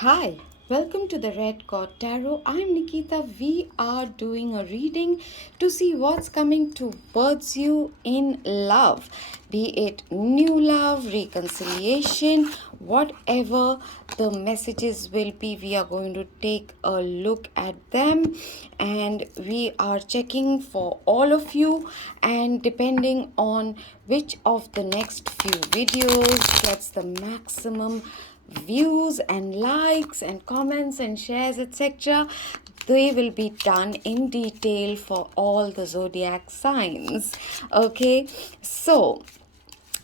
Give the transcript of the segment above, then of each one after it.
Hi, welcome to the Red Cord Tarot. I'm Nikita. We are doing a reading to see what's coming towards you in love, be it new love, reconciliation, whatever the messages will be. We are going to take a look at them and we are checking for all of you. And depending on which of the next few videos gets the maximum views and likes and comments and shares, etc., they will be done in detail for all the zodiac signs. Okay, so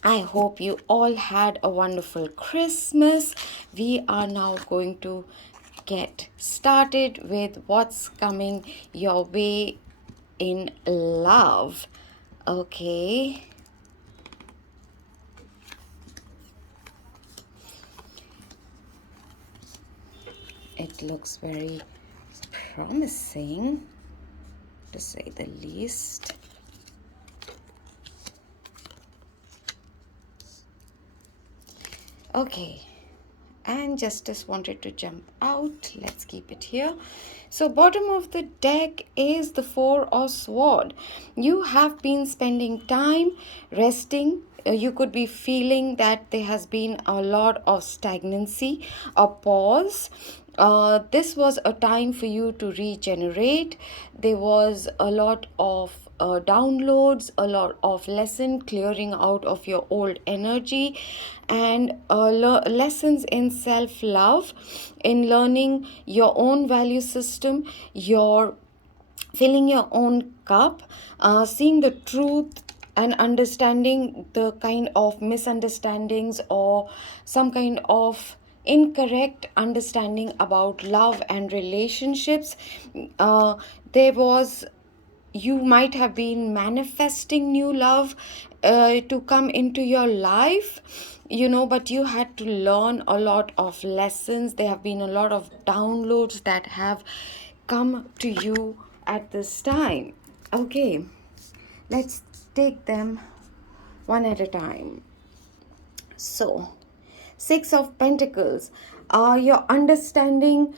I hope you all had a wonderful Christmas. We are now going to get started with what's coming your way in love. Okay. It looks very promising, to say the least. Okay, and Justice wanted to jump out. Let's keep it here. So bottom of the deck is the Four of Sword. You have been spending time resting. You could be feeling that there has been a lot of stagnancy, a pause. This was a time for you to regenerate. There was a lot of downloads, a lot of lesson clearing out of your old energy, and lessons in self-love, in learning your own value system, your filling your own cup, seeing the truth and understanding the kind of misunderstandings or some kind of incorrect understanding about love and relationships. There was You might have been manifesting new love to come into your life, but you had to learn a lot of lessons. There have been a lot of downloads that have come to you at this time. Okay, let's take them one at a time. So, Six of Pentacles. Your understanding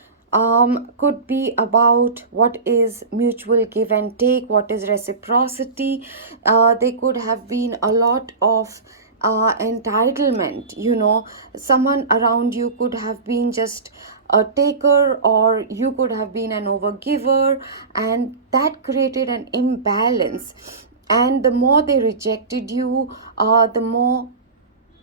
could be about what is mutual give and take, what is reciprocity. There could have been a lot of entitlement. Someone around you could have been just a taker, or you could have been an overgiver, and that created an imbalance. And the more they rejected you, the more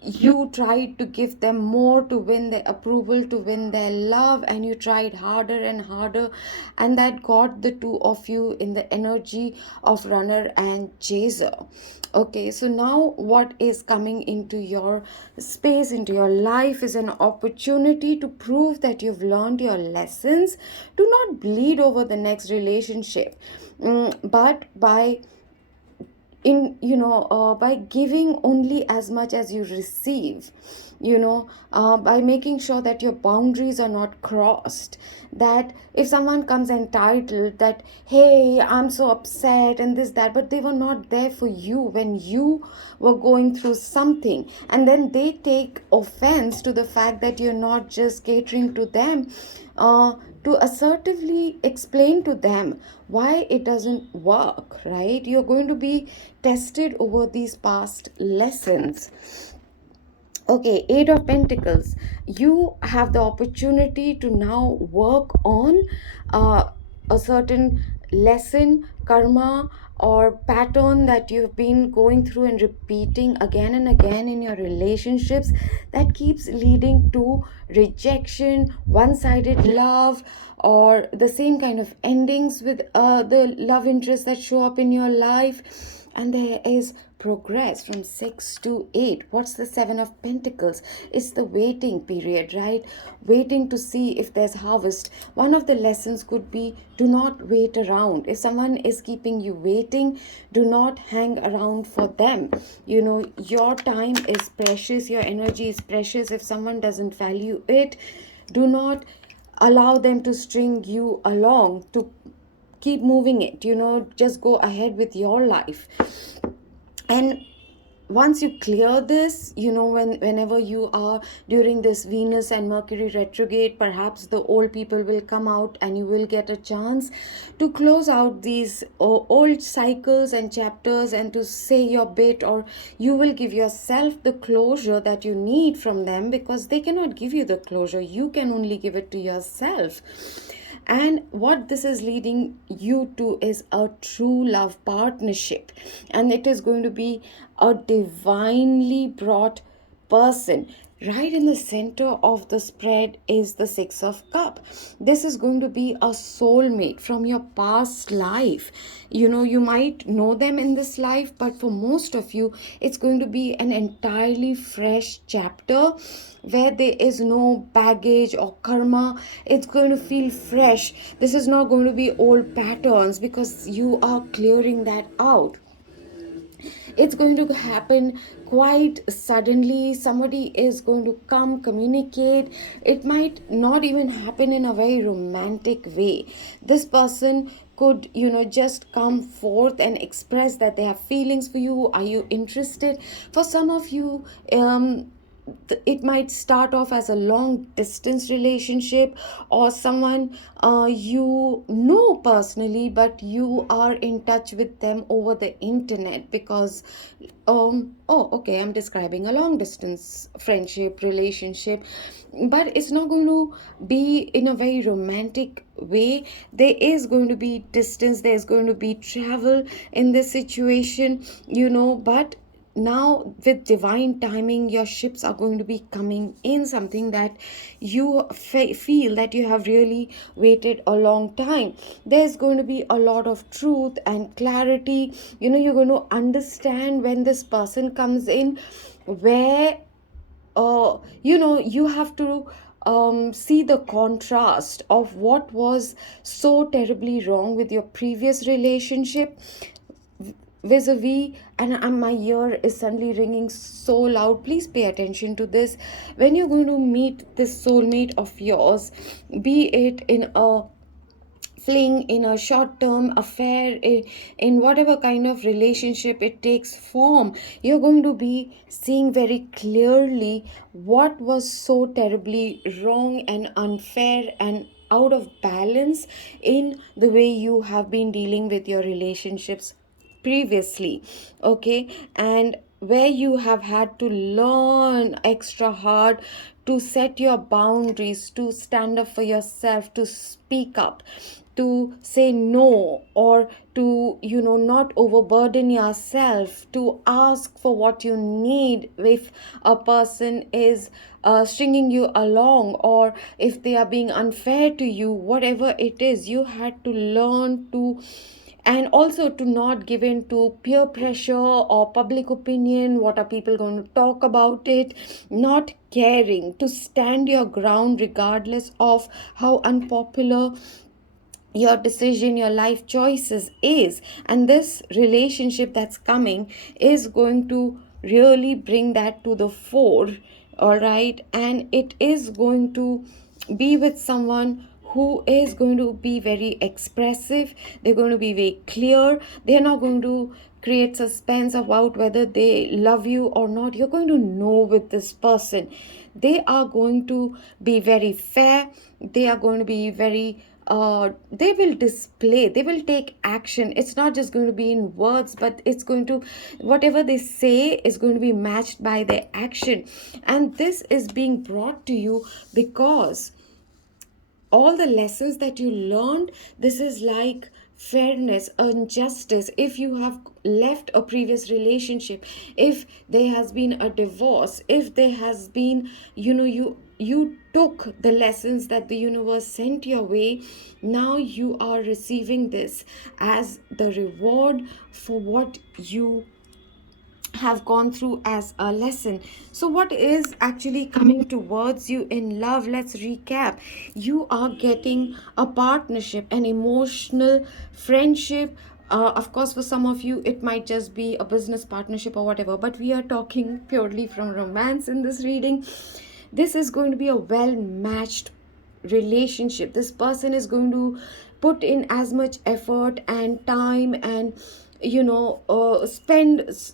you tried to give them more to win their approval, to win their love, and you tried harder and harder, and that got the two of you in the energy of runner and chaser. Okay, so now what is coming into your space, into your life, is an opportunity to prove that you've learned your lessons. Do not bleed over the next relationship, but by giving only as much as you receive, by making sure that your boundaries are not crossed. That if someone comes entitled that, hey, I'm so upset and this that, but they were not there for you when you were going through something, and then they take offense to the fact that you're not just catering to them, to assertively explain to them why it doesn't work, right? You're going to be tested over these past lessons. Okay, Eight of Pentacles. You have the opportunity to now work on a certain lesson, karma, or pattern that you've been going through and repeating again and again in your relationships, that keeps leading to rejection, one-sided love, or the same kind of endings with the love interests that show up in your life. And there is progress from 6 to 8. What's the Seven of Pentacles? It's the waiting period, right? Waiting to see if there's harvest. One of the lessons could be, do not wait around. If someone is keeping you waiting, do not hang around for them. Your time is precious, your energy is precious. If someone doesn't value it, do not allow them to string you along, to keep moving it. Just go ahead with your life. And once you clear this, whenever you are during this Venus and Mercury retrograde, perhaps the old people will come out and you will get a chance to close out these old cycles and chapters and to say your bit, or you will give yourself the closure that you need from them, because they cannot give you the closure. You can only give it to yourself. And what this is leading you to is a true love partnership, and it is going to be a divinely brought person. Right in the center of the spread is the Six of Cup. This is going to be a soulmate from your past life. You might know them in this life, but for most of you, it's going to be an entirely fresh chapter where there is no baggage or karma. It's going to feel fresh. This is not going to be old patterns, because you are clearing that out. It's going to happen quite suddenly. Somebody is going to come, communicate. It might not even happen in a very romantic way. This person could just come forth and express that they have feelings for you. Are you interested? For some of you, it might start off as a long distance relationship, or someone you know personally, but you are in touch with them over the internet, because oh, okay, I'm describing a long distance friendship relationship, but it's not going to be in a very romantic way. There is going to be distance, there's going to be travel in this situation, but now with divine timing, your ships are going to be coming in, something that you feel that you have really waited a long time. There's going to be a lot of truth and clarity. You're going to understand when this person comes in, where you have to see the contrast of what was so terribly wrong with your previous relationship vis-a-vis. And my ear is suddenly ringing so loud. Please pay attention to this. When you're going to meet this soulmate of yours, be it in a fling, in a short-term affair, in whatever kind of relationship it takes form, you're going to be seeing very clearly what was so terribly wrong and unfair and out of balance in the way you have been dealing with your relationships previously. Okay, and where you have had to learn extra hard to set your boundaries, to stand up for yourself, to speak up, to say no, or to not overburden yourself, to ask for what you need if a person is stringing you along, or if they are being unfair to you. Whatever it is, you had to learn to, and also to not give in to peer pressure or public opinion. What are people going to talk about it? Not caring, to stand your ground regardless of how unpopular your decision, your life choices is. And this relationship that's coming is going to really bring that to the fore. All right, and it is going to be with someone who is going to be very expressive. They're going to be very clear. They're not going to create suspense about whether they love you or not. You're going to know with this person. They are going to be very fair. They are going to be very they will display, they will take action. It's not just going to be in words, but it's going to, whatever they say is going to be matched by their action. And this is being brought to you because all the lessons that you learned, this is like fairness and justice. If you have left a previous relationship, if there has been a divorce, if there has been you took the lessons that the universe sent your way, now you are receiving this as the reward for what you have gone through as a lesson. So what is actually coming towards you in love? Let's recap. You are getting a partnership, an emotional friendship. Of course, for some of you it might just be a business partnership or whatever, but we are talking purely from romance in this reading. This is going to be a well matched relationship. This person is going to put in as much effort and time and spend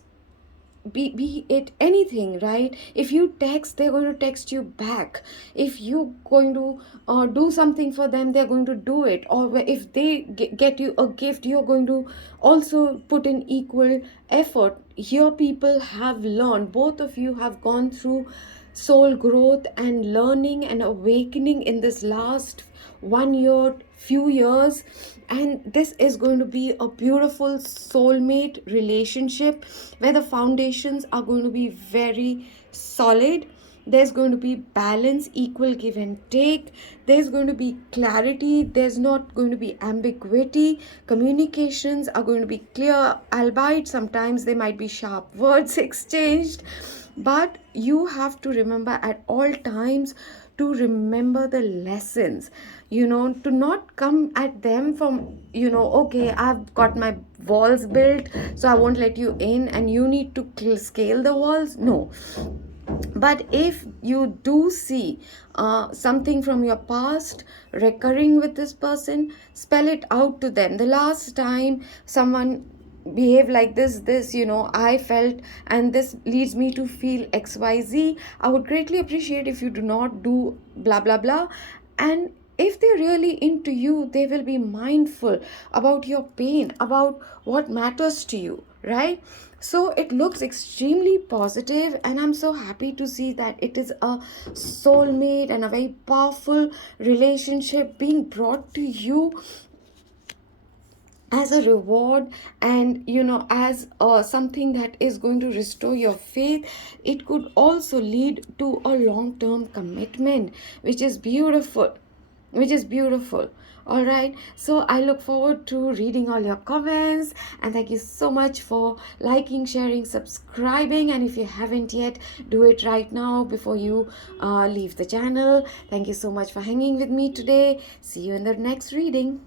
be it anything, right? If you text, they're going to text you back. If you're going to do something for them, they're going to do it. Or if they get you a gift, you're going to also put in equal effort. Here people have learned, both of you have gone through soul growth and learning and awakening in this last 1 year, few years, and this is going to be a beautiful soulmate relationship where the foundations are going to be very solid. There's going to be balance, equal give and take. There's going to be clarity. There's not going to be ambiguity. Communications are going to be clear, albeit sometimes there might be sharp words exchanged. But you have to remember at all times to remember the lessons, to not come at them from, okay, I've got my walls built, so I won't let you in and you need to scale the walls. No. But if you do see something from your past recurring with this person, spell it out to them. The last time someone behave like this, I felt, and this leads me to feel XYZ. I would greatly appreciate if you do not do blah blah blah. And if they're really into you, they will be mindful about your pain, about what matters to you, right? So it looks extremely positive, and I'm so happy to see that it is a soulmate and a very powerful relationship being brought to you as a reward, and as something that is going to restore your faith. It could also lead to a long term commitment, which is beautiful, all right. So I look forward to reading all your comments, and thank you so much for liking, sharing, subscribing, and if you haven't yet, do it right now before you leave the channel. Thank you so much for hanging with me today. See you in the next reading.